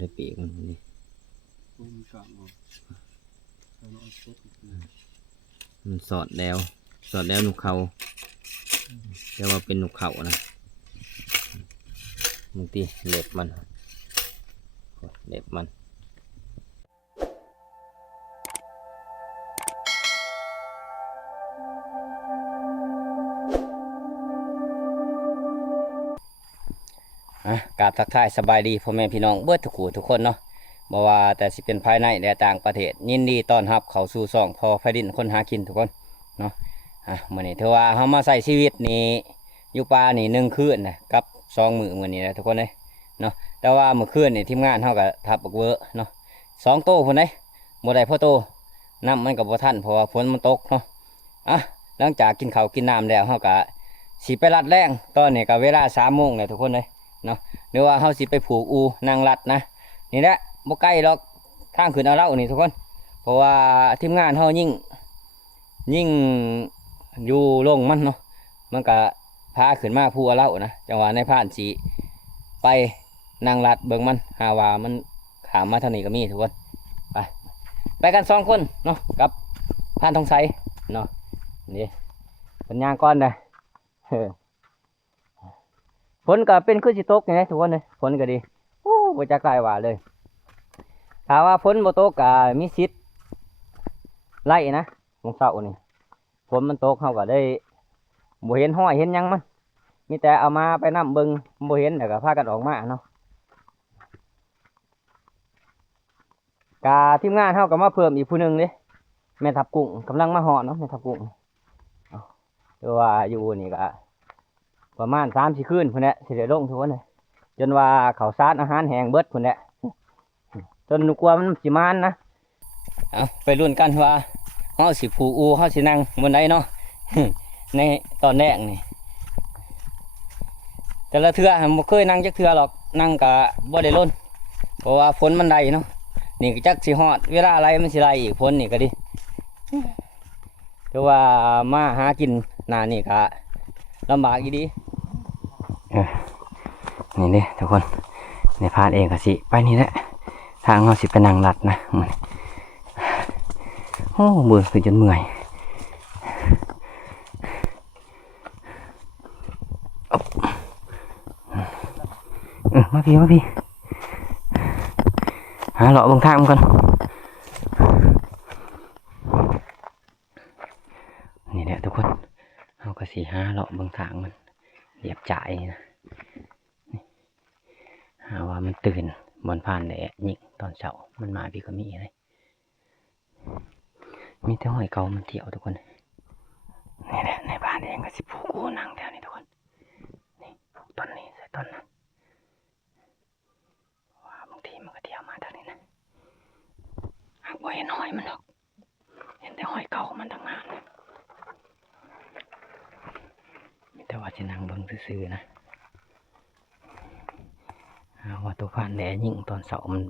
ได้ปีกมันนี่มันสอดแล้วหนุกเขาเรียกว่าเป็นหนุกเขานะบางทีเล็บมันกราบทักทายสบายดีพ่อแม่พี่น้องเบิดทุกคู่ทุกคนเนาะบ่ว่าแต่สิเป็นภายในและต่างประเทศยินดีต้อนรับเข้าสู่ช่องพอไฟดินคนหากินทุกคนเนาะมื้อนี้ถือว่าเฮามาใส่ชีวิตนี้อยู่ป่านี่1คืนนะกับ2มื้อมื้อนี้นะทุกคนเด้เนาะแต่ว่าเมื่อคืนนี่ทีมงานเฮาก็ทับบักเวอเนาะ2โตพุ่นเด้บ่ได้พอโตน้ำมันก็บ่ทันเพราะว่าฝนมันตกเนาะหลังจากกินข้าวกินน้ำแล้วเฮาก็สิไปรัดแรงตอนนี้ก็เวลา3 โมงแล้วทุกคนเลยเนาะหรือว่าเฮาสิไปผูกอูนางรัดนะนี่แหละบ่ไกลหรอกทางขึ้นเอาเล่านี่ทุกคนเพราะว่าทีมงานเฮายิ่งอยู่ลงมันเนาะมันก็พาขึ้นมาภูเอาเล่านะจังหวะในผ่านสีไปนางรัดเบิ่งมันหาว่ามันขามมาทางนี้ก็มีทุกคนไปกัน2 คนเนาะกับผ่านทองไสเนาะนี่สัญญาณก้อนเลยฝนก็เป็นขึ้นสิตกไงทุกคนเลยฝนก็ดีบ่จะกลายว่าเลยถ้าว่าฝนบ่ตกก็มีสิทธิ์ไล่นะของเสานี่ฝนมันตกเขาก็ได้บ่เห็นห้อยเห็นยังมันมีแต่เอามาไปน้ำเบิ่งบ่เห็นแต่ก็พากันออกมาเนาะกาทีมงานเขาก็มาเพิ่มอีกผู้หนึ่งเลยแม่ทับกุ้งกำลังมาห่อเนาะแม่ทับกุ้งหรือว่าอยู่นี่ก็ประมาณ3-4 คืนพุ่นแหละสิได้ลงทุกคนเลยจนว่าเขาซาดอาหารแห้งเบิดพุ่นแหละจนกลัวมันสิมานนะไปรุ่นกันว่าเฮาสิผูอูเฮาสินั่งบนใดเนาะ ในตอนแรกนี่แต่ละเทื่อบ่เคยนั่งจักเทื่อหรอกนั่งกะบ่ได้ล้นเพราะว่าฝนมันได้เนาะนี่ก็จักสิฮอดเวลาอะไรมันสิไล่อีกฝนนี่ก็ดิแต่ว่ามาหากินหน้านี่ก็ลำบากอีดีนี่เด้ทุกคนในพานเองก็สิไปนี่แหละทางเราสิไปนั่งรัดนะโอ้เบื่อคือจนเมื่อยมาพี่หาเลาะบางทางมันก่อนนี่แหละทุกคนเราก็สิหาเลาะบางทางมันเรียบจ่ายนะหาว่ามันตื่นบนผ่านแดดยิงตอนเช้ามันมาพี่ก็มีอะไรมีแต่หอยเกามันเที่ยวทุกคนนี่แหละในบ้านเองก็สิผูกกูนั่งแถวนี้ทุกคนนี่ผูกต้นนี้ใส่ต้นนั้นว่าบางทีมันก็เที่ยวมาทางนี้นะหากว่าเห็นหอยมันหรอกเห็นแต่หอยเกามันตั้งนานมีแต่ว่าจะนั่งเบิ่งซื่อๆนะว่าตัวผ่านแดดยิ่งตอนเสาร์มัน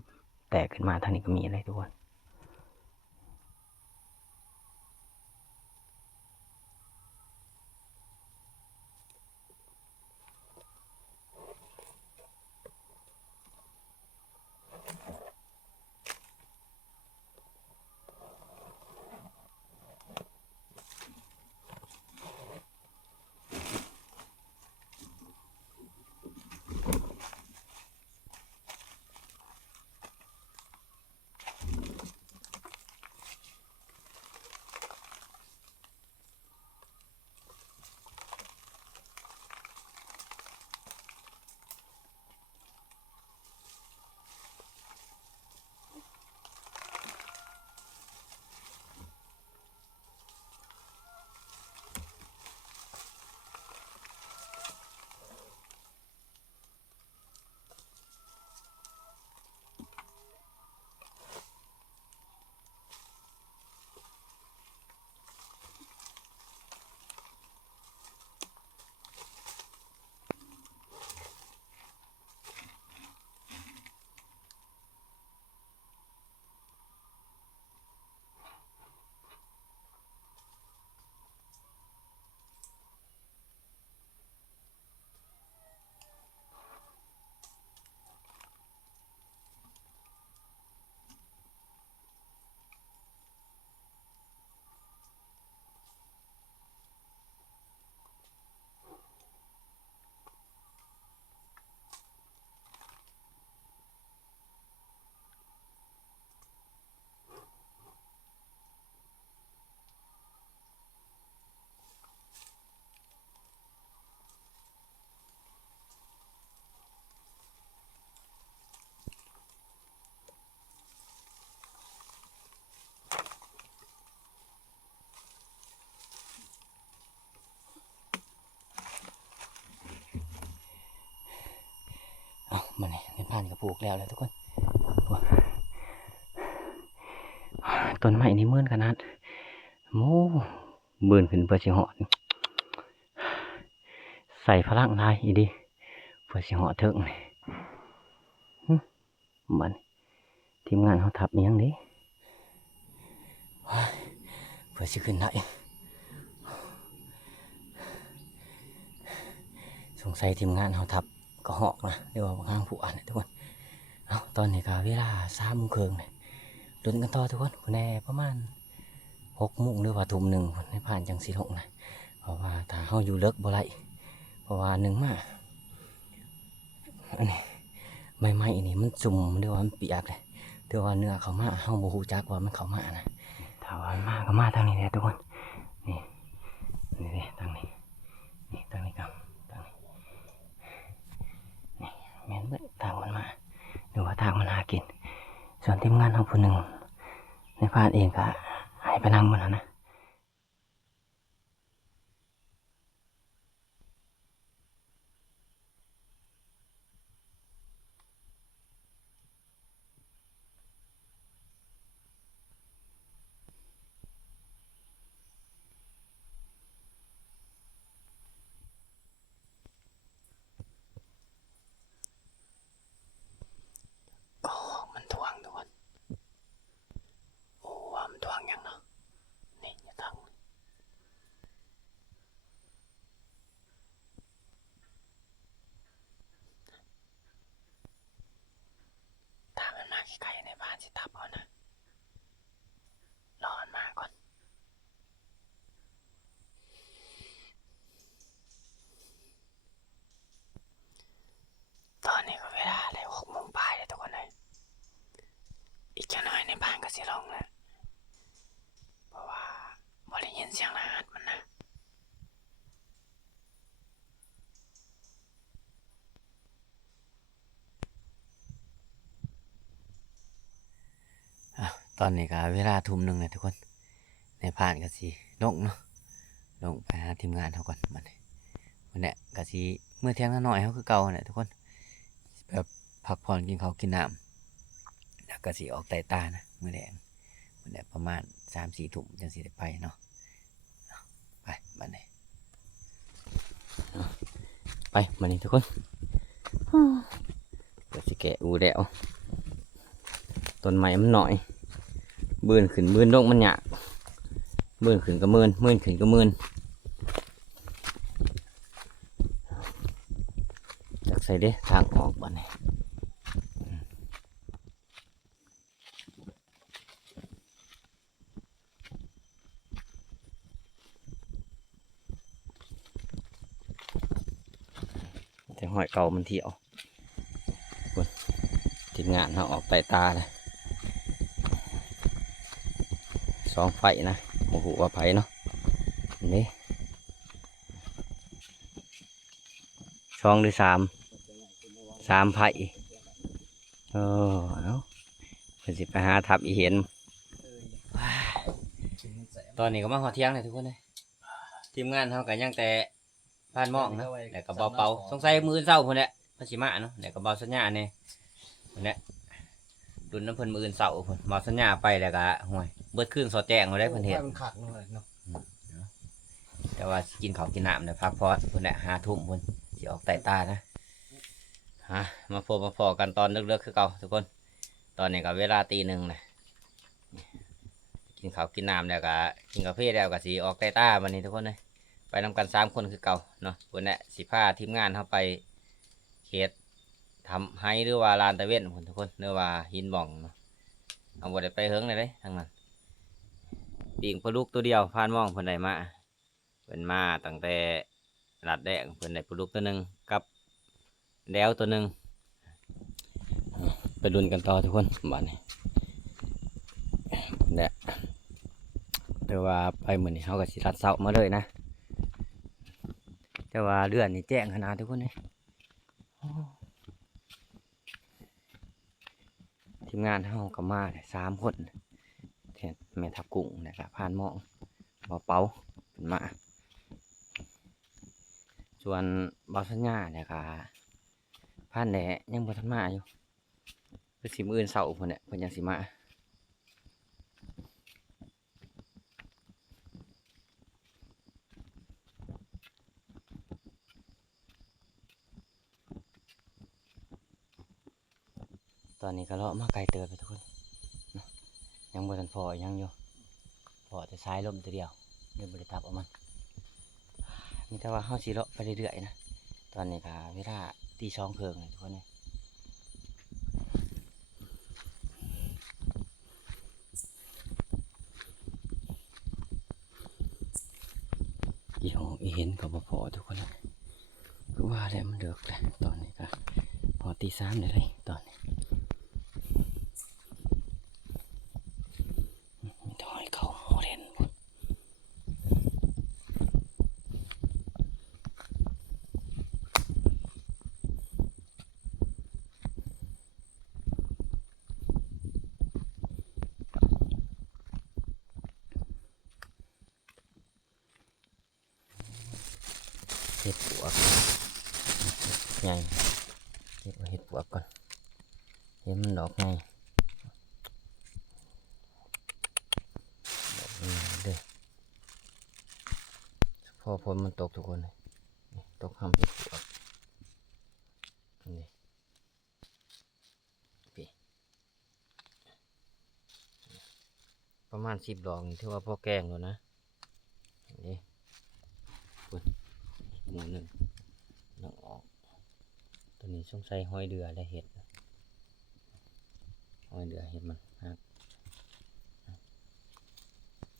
แตกขึ้นมาทางนี้ก็มีอะไรทุกคน กแล้วทุกคนต้นไม้นี่มืนขนาดโม่เบิ่นขึ้นเพื่อสิเหาะใส่พลังได้อีดีเพื่อสิเหาะถึงมันทีมงานเขาทับเมียงดิเพื่อสิขึ้นได้สงสัยทีมงานเขาทับก็เหาะนะเรียกว่าข้างผู้อ่านทุกคนเอาตอนนี้ก็เวลา3 โมงครึ่งเลยลุ้นกันต่อทุกคนคุณแน่ประมาณ6 โมงหรือว่าทุ่มหนึ่งในผ่านจังสีหงนะเพราะว่าถ้าเขาอยู่เลิกบ่ไรเพราะว่าหนึ่งมาอันนี้ไม้นี่มันจุ่มหรือว่ามันเปียกเลยเดี๋ยวว่าเนื้อเขามาเขาบ่ฮู้จักว่ามันเขามานะถ้าว่ามาก็มาทางนี้แหละทุกคนนี่นี่ทางนี้นี่ทางนี้ครับทางนี้นี่แม่นเบิดทางมันมาหรือว่าทางมันหากินส่วนทีมงานเขาคนหนึ่งในพานเองก็ให้ไปนั่งมันนะมันทวงทุกคนโอ้ว่ามันทวงยังเนาะนี่อย่าทำถ้ามันมาใกล้ๆในบ้านสิทับเอานะรอมันมาก่อนตอนนี้ก็เวลาเลย6 โมงปลายเลยทุกคนเลยอีกจะน้อยในบ้านก็สิลงแล้วเพราะว่าบ่ได้ยินเสียงรหัสมันนะตอนนี้ก็เวลาทุ่มหนึ่งเลยทุกคนในผ่านก็สิลงเนาะลงไปหาทีมงานเขาก่อนมันนี้ก็สิเมื่อเที่ยงหน่อยเขาคือเก่าเนี่ยทุกคนแบบพักผ่อนกินข้าวกินน้ำแล้วก็สิออกไต่ตานะมื้อแดงมื้อแดงประมาณ3-4 ทุ่มจังสิได้ไปเนาะไปบัดนี้ไปบัดนี้ทุกคนเปิดสิแกะอูแดวต้นไม้มันหน่อยเบื่นขึ้นเบื่นลงมันหยาบเบื่นขึ้นก็เมื่นขึ้นก็เมื่นจากใส่เด้ทางออกบัดนี้แต่หอยเก่ามันเที่ยวทีมงานเราออกไต่ตาเลย2 ไฟนะโอ้โหว่าไฟเนาะนี่2 หรือ 3 ไฟเออเนาะเพื่อสิไปหาทับอีเห็นตอนนี้ก็มาหอเที่ยงเลยทุกคนเลยทีมงานเขากันยังแต่ผ่านมองนะแต่ก็เบาๆสงสัยมือเศร้าคนแหละพระชิมะเนาะแต่ก็เบาสัญญาเนี่ยคนแหละดุนน้ำเพิ่นมือเศร้าเพิ่นเบาสัญญาไปแล้วก็ห่วยเบิดขึ้นสอดแจ้งมาได้เพิ่นเห็นแต่ว่ากินข้าวกินน้ำเนี่ยพักพอคนแหละ5 ทุ่มเพิ่นสิออกไต่ตานะมาพอกันตอนเลิกๆคือเก่าทุกคนตอนนี้ก็เวลาตี 1นะกินข้าวกินน้ำแล้วก็กินกาแฟแล้วก็สิออกไต่ตาวันนี้ทุกคนเลยไปนำกัน3 คนคือเก่าเนาะคนแหละสิพาทีมงานเข้าไปเขตทำให้หรือว่าลานตะเวนคนทุกคนหรือว่าหินบ่องเนาะเอาบ่ได้ไปเฮิงเลยทั้งนั้นปีงปลาลูกตัวเดียวผ่านมองเพิ่นได้มาเพิ่นมาตั้งแต่ลัดแดงเพิ่นได้ปลาลูกตัวหนึ่งกับแล้วตัวหนึ่งไปลุ้นกันต่อทุกคนบ้านนี้เนี่ยแต่ว่าไปเหมือนนี่เขาก็สิรัดเสามาเลยนะแต่ว่าเลื่อนนี่แจ้งขนาดทุกคนเลยทีมงานเขาก็มา3 คนแม่ทับกุ้งนะครับผ่านมองเป่าเป็นมาส่วนบอสัญญาเนี่ยค่ะผ่านแหน่ยังบ่ทันมาอยู่ คือสิมื้ออื่นเช้าพุ่นแหละเพิ่นยังสิมาตอนนี้ก็เลาะมาไกลเติบไปทุกคนเนาะยังบ่ทันพอยังอยู่พอแต่สายลมตัวเดียวเดี๋ยวบ่ได้ตับเอามันมีแต่ว่าเฮาสิเลาะไปเรื่อยๆนะตอนนี้ก็เวลาตี2ครึ่งเลยทุกคนเนี่ยเดี๋ยวเห็นก็บ่พอทุกคนนะคือว่าแล้วมันเลิกแล้วตอนนี้ก็พอตี3เลยตอนนี้มีแต่หอยเขาโมเดนพุ่นเห็ดปวกไงเก็บเห็ดปวกก่อนเห็นมันดอกไงดอกนี้เด้อพอฝนมันตกทุกคนเลยตกทำเห็ดปวกนี่พี่ประมาณ10 ดอกนี่ถือว่าพอแกงแล้วนะนี่คุณหมูหนึ่งน้องออกตัวนี้สงสัยห้อยเดือและเห็ดห้อยเดือเห็ดมันฮัก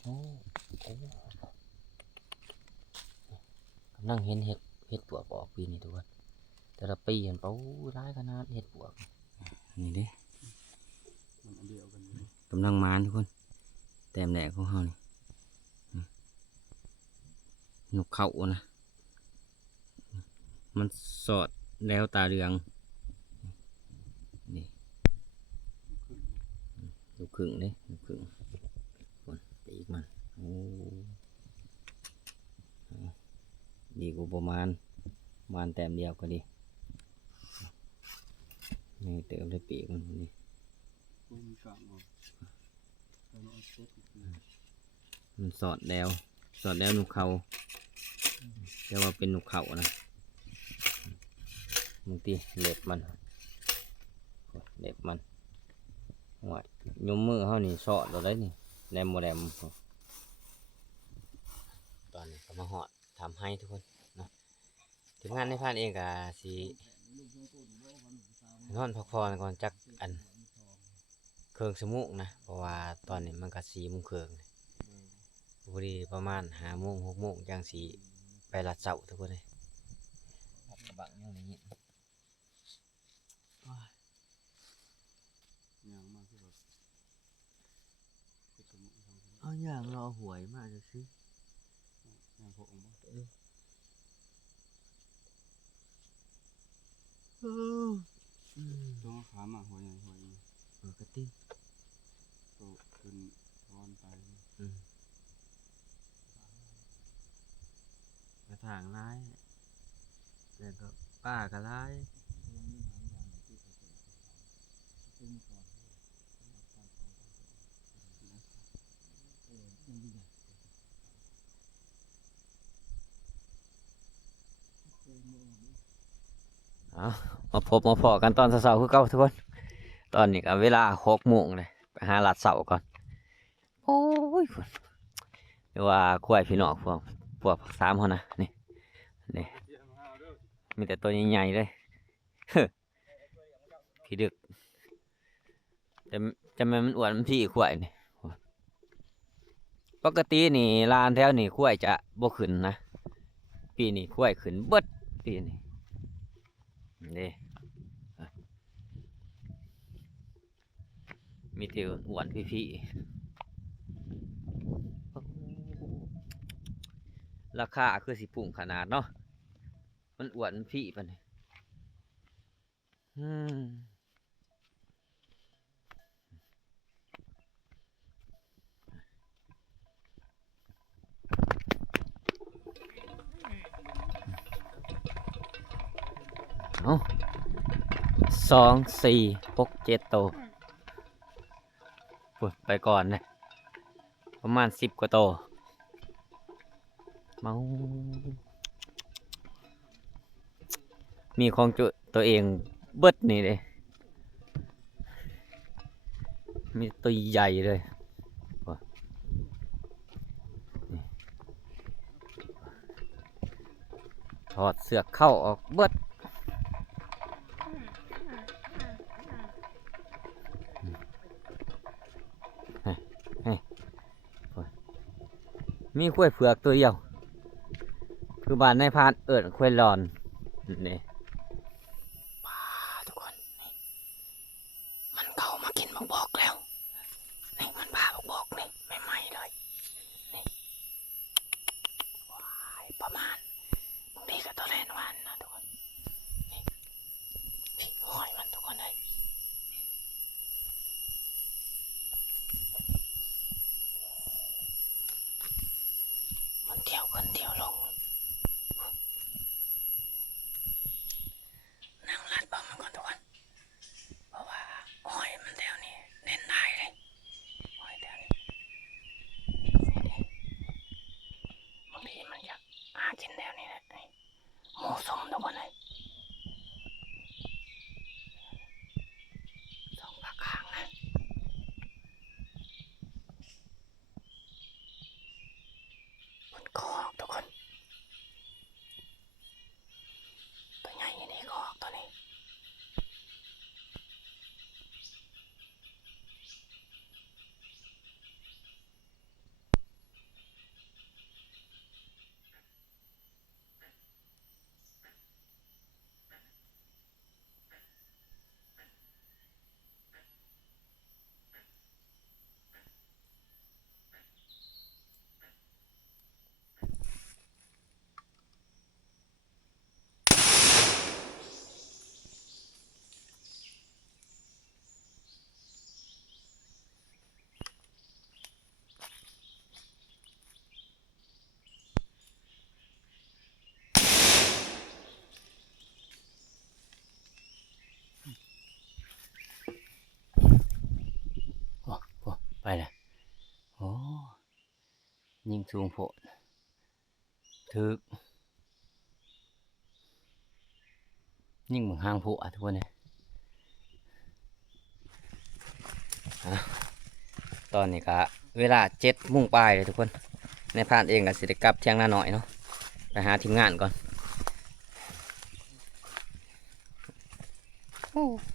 โอ้กำลังเห็นเห็ดปวกออกปีนี้ทุกคนแต่ละปีเห็นเป้าร้ายขนาดเห็ดปวกนี่เด้กำลังมานทุกคนแต้มแหลกของเขานี่นกเขานะมันสอดแล้วตาเรืองนี่ลูกครึ่งเด้ลูกครึ่งคนปีกมันโอ้ดีกว่าประมาณแต้มเดียวก็ดีนี่เติมได้ปีกมันนี่มันสอดแล้วนกเขาเรียกว่าเป็นนกเขานะบางทีเล็บมันหัวยมมือเขานี่สอดเราได้นี่แรมโมแรมตอนนี้ก็มาหอดทำให้ทุกคนนะทีมงานในพานเองก็สีนอนพักผ่อนก่อนจักอันเครื่องสมุกนะเพราะว่าตอนนี้มันก็4 โมงครึ่งพอดีประมาณ5 โมง 6 โมงยังสีไปลัดเสาทุกคนเลยบังยังไงเนี่ยเอาอย่างรอหวยมาจะซื้อตัวขามาหัวใหญ่กระติ้งโตขึ้นร้อนไปกระถางร้ายแล้วก็ป้ากระร้ายมาพบมาพอกันตอนเช้าๆคือเก่าทุกคนตอนนี้ก็เวลา6 โมงเลยไปหาลัดเสาก่อนโอ้ยเรียกว่าคุ้ยพี่น้องพวก3เขานะนี่มีแต่ตัวใหญ่ๆเลยพี่ดึกจะมันอ้วนมันพี่คุ้ยนี่ปกตินี่ลานแถวนี่คุ้ยจะบ่ขึ้นนะปีนี้คุ้ยขึ้นเบิดปีนี้นี่มีแต่อ้วนพี่ราคาคือสิปุ่งขนาดเนาะมันอ้วนพี่ปะเนี่ย 2 4 6 7โตวปุ๊บไปก่อนนะประมาณ10 กว่าโตวเมามีของจุตัวเองเบิดนี่เลยมีตัวใหญ่เลยว่ะนี่ถอดเสือกเข้าออกเบิดมีข้วยเผือกตัวเดียวคือบ้านในพานเอิญข้วยหลอนนี่ปลาทุกคนนี่มันเข้ามากินบักบอกแล้วนี่มันพาบักบอกนี่ไม่ไหม้เลยนี่ว้ายประมาณบางทีก็ตัวแรนวันนะทุกคนนี่พี่หอยมันทุกคนเลยมันเที่ยวขึ้นเที่ยวลงนั่งรัดบ้างมันก่อนทุกคนเพราะว่าหอยมันแถวนี้เน้นได้เลยหอยแถวนี้บางทีมันอยากหากินแถวนี้แหละหมูส้มทุกคนเลยสองปากข้างนะบนคอกทุกคนตัวใหญ่อยังนี้คอกตัวนี้โอ้ไปเลยโอ้ยิงสูงโผล่ถึกยิงเหมือนห้างผู้ทุกคนเลยตอนนี้ก็เวลา7 โมงปลายเลยทุกคนในพานเองก็สิได้กลับเที่ยงหน้าหน่อยเนาะไปหาทีมงานก่อน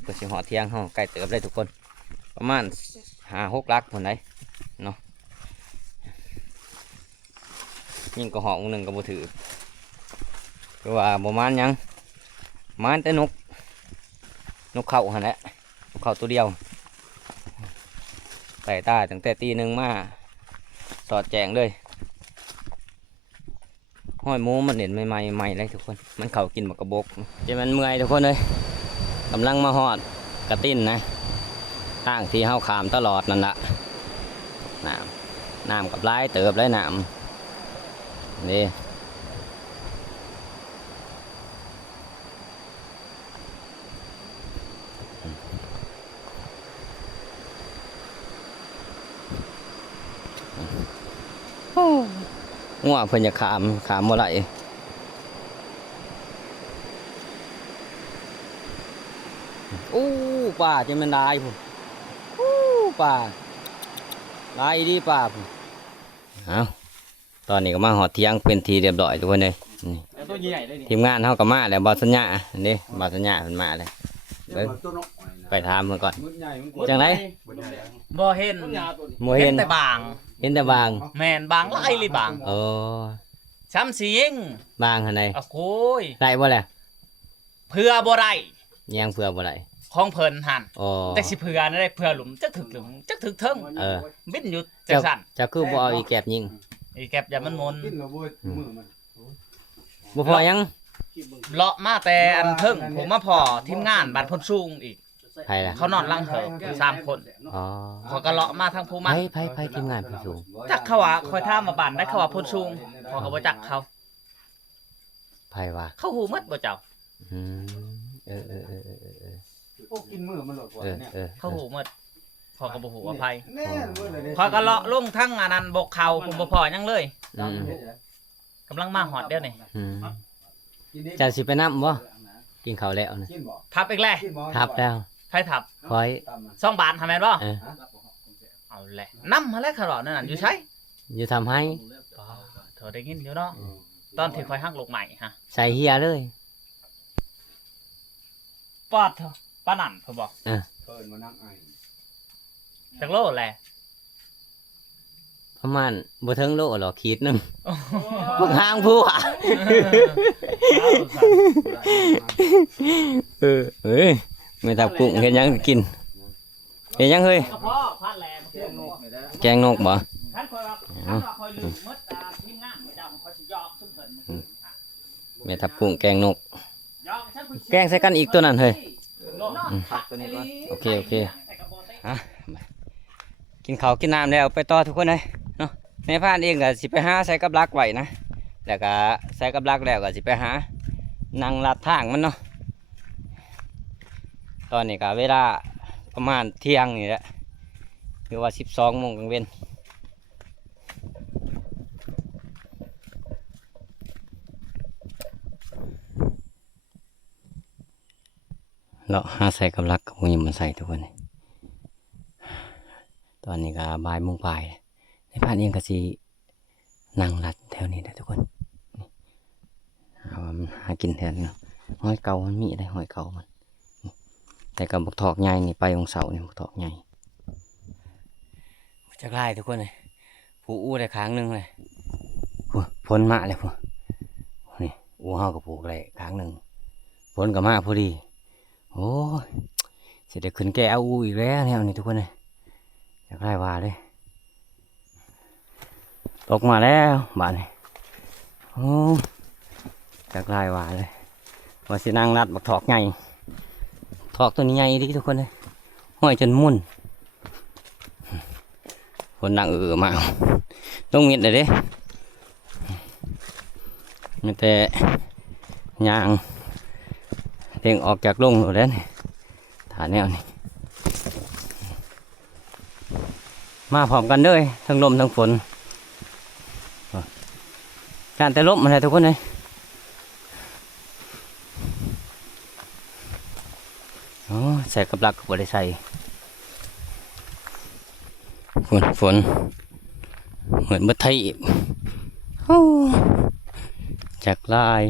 เพื่อสิหอเที่ยงห้องใกล้เติบเลยทุกคนประมาณ5-6 ลักคนไหนเนาะยิ่งก็หอกหนึ่งก็บ่ถือคือว่าบ่มานยังมานแต่นกเข้าหั่นแหละนกเข้าตัวเดียวไต่ตาตั้งแต่ตี 1มาสอดแจงเลยห้อยหมูมันเห็นใหม่ๆเลยทุกคนมันเข้ากินบักกระบกจะมันเมื่อยทุกคนเลยกำลังมาหอดกระติ้นนะทางที่เฮาขามตลอดนั่นละน้ำกับลายเติบเลยน้ำนี่งัวเพิ่นจะขามบ่ไหลอู้ป่าจะมันได้พุ่นอู้ป่าได้ดีป่าพุ่นเอาตอนนี้ก็มาหอดเที่ยงเป็นทีเรียบร้อยทุกคนเลยทีมงานเฮาก็มาแล้วบอสัญญานี่บอสัญญาเพิ่นมาเลยเบิ่งไปถามเพิ่นก่อนจังได บ่เห็น บ่เห็น แต่บาง เห็นแต่บาง แม่นบางหลายเลยบาง โอ้ ช้ำสิยิง บางหั่นใด โอ้โหย ได้บ่แหละ เพื่อบ่ได้ ยังเพื่อบ่ได้ ของเพิ่นหั่น โอ้ แต่สิเพื่อนั่นได้เพื่อหลุมจักถึกหลุมจักถึกเทิง เออ บินอยู่จังซั่น เจ้าคือบ่เอาอีแกบยิง อีแก็บอย่ามันมน บ่พอยัง เลาะมาแต่อันเทิงผมมาพอทีมงานบ้านพนสูงอีก ไผล่ะ เขานอนลังเหิบ3 คน อ๋อ เขาก็เลาะมาทางภู ไผ มัน ไผทีมงานผู้สูง จักเขาว่าคอยถามมาบ้านได้เขาว่าพนสูงเขาก็บ่จักเขา ไผว่า เขาฮู้หมดบ่เจ้า อืมเออ โอ้กินมือมันหลดกว่าเนี่ย เขาหูหมดพอก็บ่หูอภัย แน่มือเลย พอก็เลาะลงทั้งอันนั้นบกเขาผมบ่พอยังเลย อืม กำลังมาหอดเดี๋ยวนี้ อืมจะสิไปนำบ่กินข้าวแล้วนะ ทับอีกแล้ว ทับแล้ว ไผทับ คอย 2 บาททำแม่นบ่ เออ เอาแหละนำมาแล้วขะรอนั่นนะอยู่ใช้ อยู่ทำให้ เธอได้ยินอยู่เนาะตอนที่คอยหักลูกใหม่ฮะ ใส่เฮียเลย ปอดเถอะป้านั่นเพิ่นบอก เพิ่นมานั่งไอ จักโลแหละ ประมาณบ่ถึงโลหรอกขีดหนึงพวกหางผู้อ่ะเอ้ยไม่ทับกุ้งเฮ็ดหยังกินเฮ็ดหยังเฮ้ย กระเพาะพันแหลม แกงนกบ่ ท่านคอยว่าท่านว่าคอยลืมมดทีมงานไปดำคอยสิยอมซุ่มเพิ่นมื้อคืนฮะ แม่ทับกุ้งแกงนก ยอมฉันคุณ แกงใส่กันอีกตัวนั้นเฮ้ย ผักตัวนี้ก่อน โอเคโอเคอ่ะกินข้าวกินน้ำแล้วไปต่อทุกคนเลยเนาะแม่พานเองก็สิไปหาใส่กับลักไว้นะแล้วก็ใส่กับลักแล้วก็สิไปหานั่งลัดทางมันเนาะตอนนี้ก็เวลาประมาณเที่ยงนี่แหละคือว่า12 โมงกลางเว้นเราหาใส่กับลักกับพวกนี้มันใส่ทุกคนเลยตอนนี้ก็บ่ายโมงปลายในบ้านเองก็สินั่งรัดแถวนี้นะทุกคนหากินแทนเนาะหอยเก่ามันมีอะไรหอยเก่ามันแต่กับบักถอกใหญ่นี่ไปองเสาเนี่ยบักถอกใหญ่จะไล่ทุกคนเลยผูอู้ได้ค้างหนึงเลยพ้นมาเลยพวกนี่อู้เฮากับผูกเลยค้างหนึ่งพ้นกับมาพอดีโอ้ยจะได้ขึ้นแกเอาอู้อีกแล้วเนี่ยนี่ทุกคนเลยจะไล่ว่าเลยตกมาแล้วบ้านนี้โอ้จากไล่ว่าเลยว่าสินั่งนัดบักถอกใหญ่ถอกตัวนี้ใหญ่ดิทุกคนเลยห้อยจนมุ่นคนนั่งมาต้องมิดเลยเด้มีแต่ยางเด้งออกจากลงแล้วนี่ฐานแนวนี่มาพร้อมกันเลยทั้งลมทั้งฝนการแต่ลมอะไรทุกคนเลยใส่กับลักกับบริใส่ฝนเหมือนเมื่อไทยจากลาย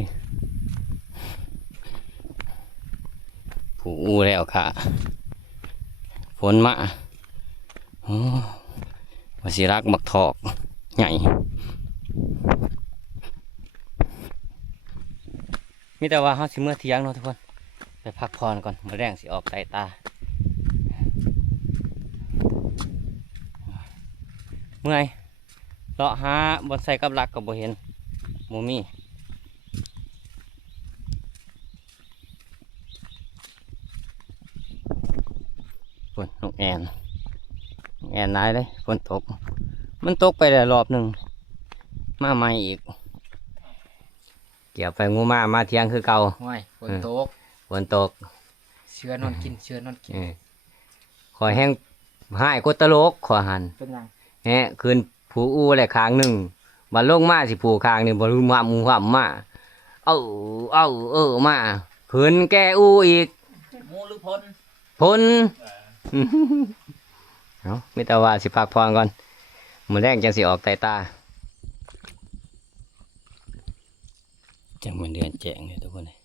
ผูอูแล้วค่ะฝนมาวสิรักบักถอกใหญ่มีแต่ว่าเขาสิเมื่อเที่ยงเนาะทุกคนไปพักผ่อนก่อนมื้อแรงสิออกไตตาเมื่อยเลาะหาบนใส่กับลักกับบ่เห็นหมูมี่ฝนนกแอนนายเลยฝนตกมันตกไปแล้วรอบหนึ่งมาใหม่อีกเกี่ยวไปงูมาเที่ยงคือเก่า ห้วยฝนตก ฝนตก เชื้อนอนกินเชื้อนอนกิน ขอแห้งหายกดตลกขอหัน เป็นยัง แฮะคืนผูอูแหละคางหนึ่งบัดลงมาสิผูคางนี่บ่รู้หำมามาคืนแกอูอีก มูหรือพล พ้นเอาไม่แต่ว่าสิพักผ่อนก่อนมื้อแรกจังสิออกไตตาจังเหมือนเดือนแจ้งเลยทุกคนเลย